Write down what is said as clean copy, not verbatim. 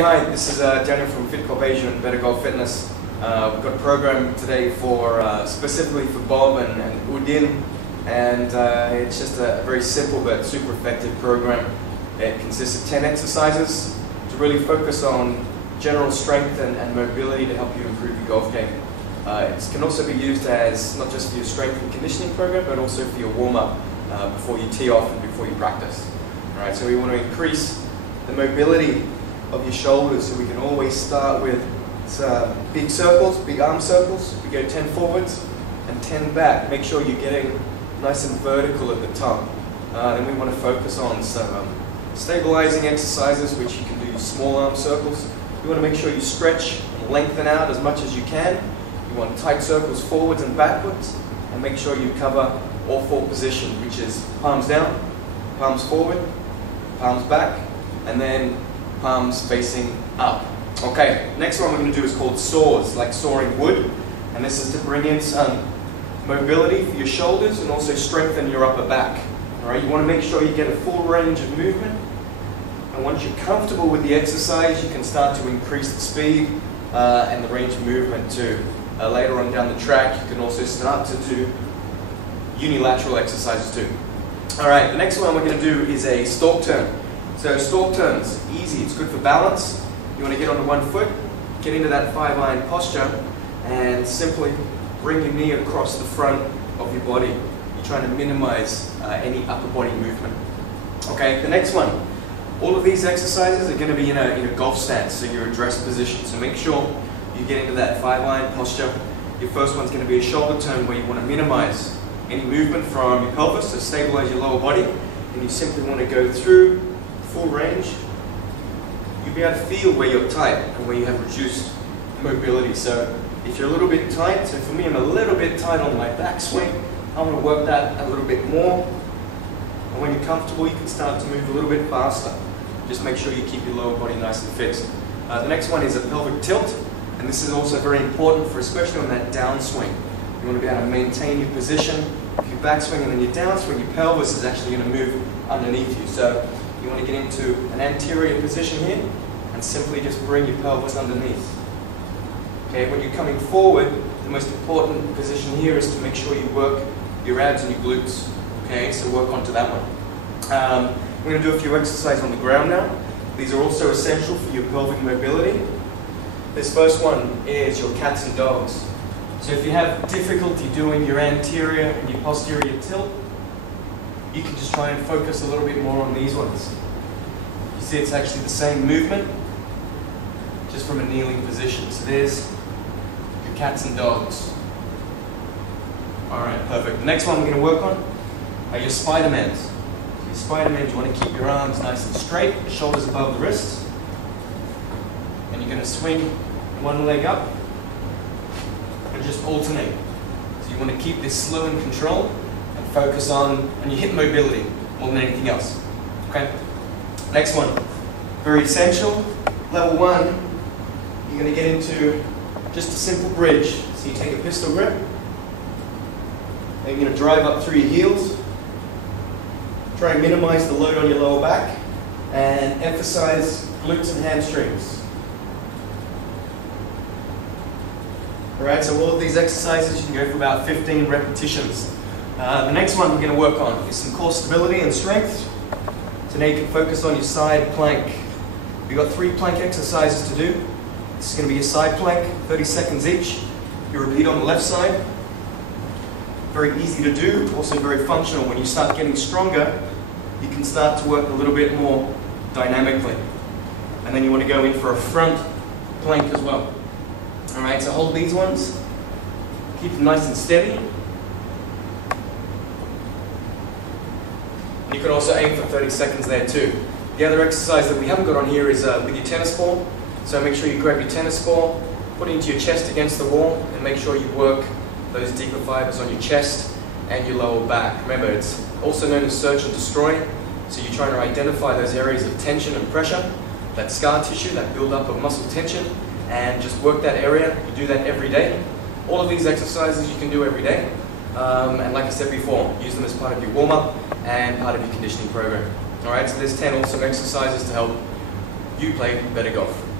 hi, this is Daniel from Fit Corp Asia and Better Golf Fitness. We've got a program today for specifically for Bob and Udin, and it's just a very simple but super effective program. It consists of 10 exercises to really focus on general strength and mobility to help you improve your golf game. It can also be used as not just for your strength and conditioning program, but also for your warm-up before you tee off and before you practice. All right, so we want to increase the mobility of your shoulders, so we can always start with big circles, big arm circles. We go 10 forwards and 10 back. Make sure you're getting nice and vertical at the top. Then we want to focus on some stabilizing exercises, which you can do small arm circles. You want to make sure you stretch and lengthen out as much as you can. You want tight circles forwards and backwards, and make sure you cover all four positions, which is palms down, palms forward, palms back, and then palms facing up. Okay, next one we're going to do is called saws, like sawing wood, and this is to bring in some mobility for your shoulders and also strengthen your upper back. All right, you want to make sure you get a full range of movement, and once you're comfortable with the exercise, you can start to increase the speed and the range of movement too. Later on down the track, you can also start to do unilateral exercises too. All right, the next one we're going to do is a stalk turn. So stalk turns, easy, it's good for balance. You want to get onto one foot, get into that 5-iron posture, and simply bring your knee across the front of your body. You're trying to minimize any upper body movement. Okay, the next one. All of these exercises are going to be in a golf stance, so you're in dress position. So make sure you get into that 5-iron posture. Your first one's going to be a shoulder turn, where you want to minimize any movement from your pelvis to stabilize your lower body, and you simply want to go through full range. You'll be able to feel where you're tight and where you have reduced mobility. So if you're a little bit tight, so for me I'm a little bit tight on my backswing, I want to work that a little bit more. And when you're comfortable, you can start to move a little bit faster. Just make sure you keep your lower body nice and fixed. The next one is a pelvic tilt, and this is also very important for especially on that downswing. You want to be able to maintain your position. If you backswing and then you downswing, your pelvis is actually going to move underneath you. So you want to get into an anterior position here and simply just bring your pelvis underneath. Okay, when you're coming forward, the most important position here is to make sure you work your abs and your glutes. Okay, so work onto that one. We're going to do a few exercises on the ground now. These are also essential for your pelvic mobility. This first one is your cats and dogs. So if you have difficulty doing your anterior and your posterior tilt, you can just try and focus a little bit more on these ones. You see it's actually the same movement, just from a kneeling position. So there's your cats and dogs. Alright, perfect. The next one we're going to work on are your Spider-Mans. So your Spider-Mans, you want to keep your arms nice and straight, shoulders above the wrists. And you're going to swing one leg up and just alternate. So you want to keep this slow and controlled, focus on your hip mobility more than anything else. Okay? Next one, very essential. Level 1, you're going to get into just a simple bridge. So you take a pistol grip, and you're going to drive up through your heels. Try and minimize the load on your lower back, and emphasize glutes and hamstrings. Alright, so all of these exercises you can go for about 15 repetitions. The next one we're going to work on is some core stability and strength. So now you can focus on your side plank. We've got 3 plank exercises to do. This is going to be a side plank, 30 seconds each. You repeat on the left side. Very easy to do, also very functional. When you start getting stronger, you can start to work a little bit more dynamically. And then you want to go in for a front plank as well. Alright, so hold these ones. Keep them nice and steady. You can also aim for 30 seconds there too. The other exercise that we haven't got on here is with your tennis ball. So make sure you grab your tennis ball, put it into your chest against the wall, and make sure you work those deeper fibers on your chest and your lower back. Remember, it's also known as search and destroy. So you're trying to identify those areas of tension and pressure, that scar tissue, that build-up of muscle tension, and just work that area. You do that every day. All of these exercises you can do every day. And like I said before, use them as part of your warm-up and part of your conditioning program. Alright, so there's 10 awesome exercises to help you play better golf.